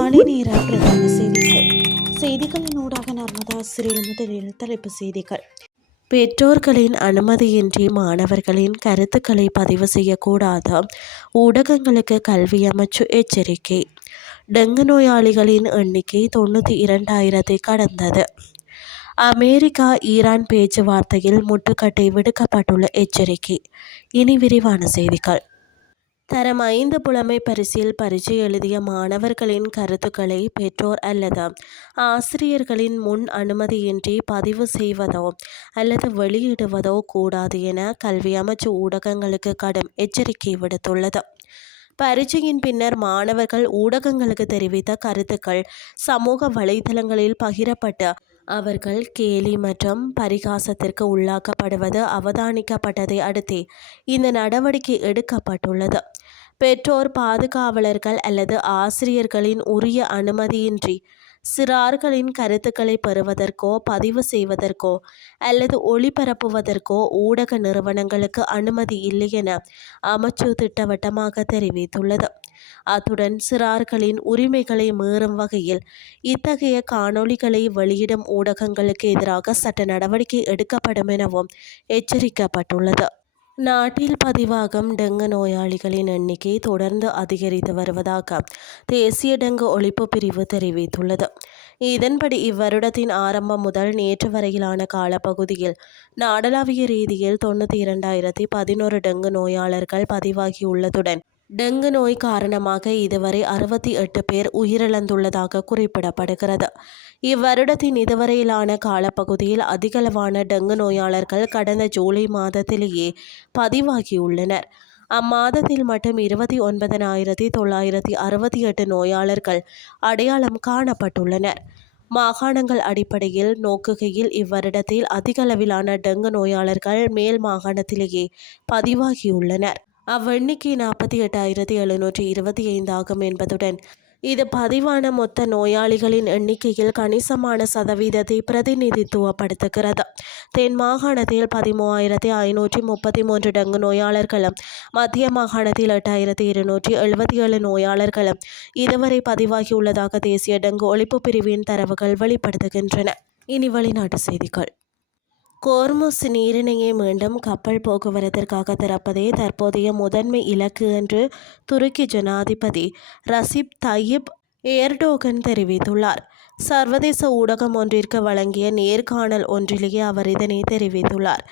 காலை நேர பிரதான செய்திகள். செய்திகளின் ஊடாக நர்மதா சிறில் முதலில் தலைப்பு செய்திகள். பெற்றோர்களின் அனுமதியின்றி மாணவர்களின் கருத்துக்களை பதிவு செய்யக்கூடாது, ஊடகங்களுக்கு கல்வி அமைச்சு எச்சரிக்கை. டெங்கு நோயாளிகளின் எண்ணிக்கை 92,000 கடந்தது. அமெரிக்கா ஈரான் பேச்சுவார்த்தையில் முட்டுக்கட்டை விடுக்கப்பட்டுள்ள எச்சரிக்கை. இனி விரிவான செய்திகள். தரம் 5 புலமை பரிசில் பரீட்சை எழுதிய மாணவர்களின் கருத்துக்களை பெற்றோர் அல்லது ஆசிரியர்களின் முன் அனுமதியின்றி பதிவு செய்வதோ அல்லது வெளியிடுவதோ கூடாது என கல்வி அமைச்சு ஊடகங்களுக்கு கடும் எச்சரிக்கை விடுத்துள்ளது. பரீட்சையின் பின்னர் மாணவர்கள் ஊடகங்களுக்கு தெரிவித்த கருத்துக்கள் சமூக வலைதளங்களில் பகிரப்பட்டு அவர்கள் கேலி மற்றும் பரிகாசத்திற்கு உள்ளாக்கப்படுவது அவதானிக்கப்பட்டதை அடுத்தே இந்த நடவடிக்கை எடுக்கப்பட்டுள்ளது. பெற்றோர், பாதுகாவலர்கள் அல்லது ஆசிரியர்களின் உரிய அனுமதியின்றி சிறார்களின் கருத்துக்களை பெறுவதற்கோ பதிவு செய்வதற்கோ அல்லது ஒளிபரப்புவதற்கோ ஊடக நிறுவனங்களுக்கு அனுமதி இல்லை என அமைச்சு திட்டவட்டமாக தெரிவித்துள்ளது. அத்துடன் சிறார்களின் உரிமைகளை மீறும் வகையில் இத்தகைய காணொளிகளை வெளியிடும் ஊடகங்களுக்கு எதிராக சட்ட நடவடிக்கை எடுக்கப்படும் எனவும் எச்சரிக்கப்பட்டுள்ளது. நாட்டில் பதிவாகும் டெங்கு நோயாளிகளின் எண்ணிக்கை தொடர்ந்து அதிகரித்து வருவதாக தேசிய டெங்கு ஒழிப்பு பிரிவு தெரிவித்துள்ளது. இதன்படி இவ்வருடத்தின் ஆரம்பம் முதல் நேற்று வரையிலான காலப்பகுதியில் நாடளாவிய ரீதியில் 92,011 டெங்கு நோயாளர்கள் பதிவாகியுள்ளதுடன் டெங்கு நோய் காரணமாக இதுவரை 68 பேர் உயிரிழந்துள்ளதாக குறிப்பிடப்படுகிறது. இவ்வருடத்தின் இதுவரையிலான காலப்பகுதியில் அதிகளவான டெங்கு நோயாளர்கள் கடந்த ஜூலை மாதத்திலேயே பதிவாகியுள்ளனர். அம்மாதத்தில் மட்டும் 29,968 நோயாளர்கள் அடையாளம் காணப்பட்டுள்ளனர். மாகாணங்கள் அடிப்படையில் நோக்குகையில் இவ்வருடத்தில் அதிகளவிலான டெங்கு நோயாளர்கள் மேல் மாகாணத்திலேயே பதிவாகியுள்ளனர். அவ்வெண்ணிக்கை 48,725 ஆகும் என்பதுடன் இது பதிவான மொத்த நோயாளிகளின் எண்ணிக்கையில் கணிசமான சதவீதத்தை பிரதிநிதித்துவப்படுத்துகிறது. தென் மாகாணத்தில் 13,533 டெங்கு நோயாளர்களும் மத்திய மாகாணத்தில் 8,277 நோயாளர்களும் இதுவரை பதிவாகியுள்ளதாக தேசிய டெங்கு ஒழிப்பு பிரிவின் தரவுகள் வெளிப்படுத்துகின்றன. இனி வெளிநாட்டு செய்திகள். கோர்முஸ் நீரிணையை மீண்டும் கப்பல் போக்குவரத்திற்காக திறப்பதே தற்போதைய முதன்மை இலக்கு என்று துருக்கி ஜனாதிபதி ரசிப் தய்யிப் எர்டோகன் தெரிவித்துள்ளார். சர்வதேச ஊடகம் ஒன்றிற்கு வழங்கிய நேர்காணல் ஒன்றிலேயே அவர் இதனை தெரிவித்துள்ளார்.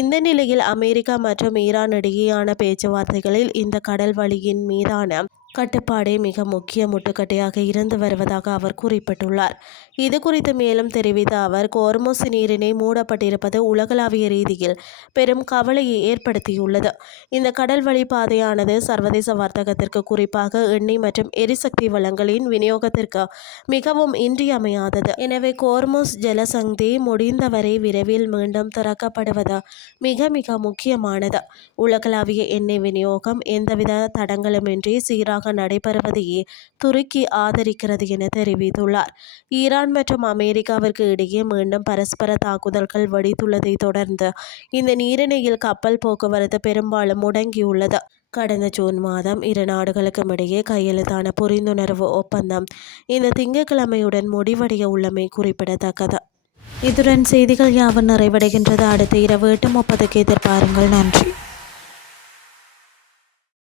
இந்த நிலையில் அமெரிக்கா மற்றும் ஈரான் இடையேயான பேச்சுவார்த்தைகளில் இந்த கடல் வழியின் மீதான கட்டுப்பாடே மிக முக்கிய முட்டுக்கட்டையாக இருந்து வருவதாக அவர் குறிப்பிட்டுள்ளார். இது குறித்து மேலும் தெரிவித்த அவர், கோர்முஸ் நீரிணை மூடப்பட்டிருப்பது உலகளாவிய ரீதியில் பெரும் கவலையை ஏற்படுத்தியுள்ளது. இந்த கடல் வழி பாதையானது சர்வதேச வர்த்தகத்திற்கு, குறிப்பாக எண்ணெய் மற்றும் எரிசக்தி வளங்களின் விநியோகத்திற்கு மிகவும் இன்றியமையாதது. எனவே கோர்முஸ் ஜலசந்தி முடிந்தவரை விரைவில் மீண்டும் திறக்கப்படுவது மிக மிக முக்கியமானது. உலகளாவிய எண்ணெய் விநியோகம் எந்தவித தடங்களுமின்றி சீராக நடைபெறுவதையே துருக்கி ஆதரிக்கிறது என தெரிவித்துள்ளார். ஈரான் மற்றும் அமெரிக்காவிற்கு இடையே மீண்டும் பரஸ்பர தாக்குதல்கள் வெடித்துள்ளதை தொடர்ந்து இந்த நீரிணையில் கப்பல் போக்குவரத்து பெரும்பாலும் முடங்கியுள்ளது. கடந்த ஜூன் மாதம் இரு நாடுகளுக்கும் இடையே கையெழுத்தான புரிந்துணர்வு ஒப்பந்தம் இந்த திங்கட்கிழமையுடன் முடிவடைய உள்ளமை குறிப்பிடத்தக்கது. இதுடன் செய்திகள் யாவும் நிறைவடைகின்றது. அடுத்த இரவு 8:30 எதிர்பாருங்கள். நன்றி.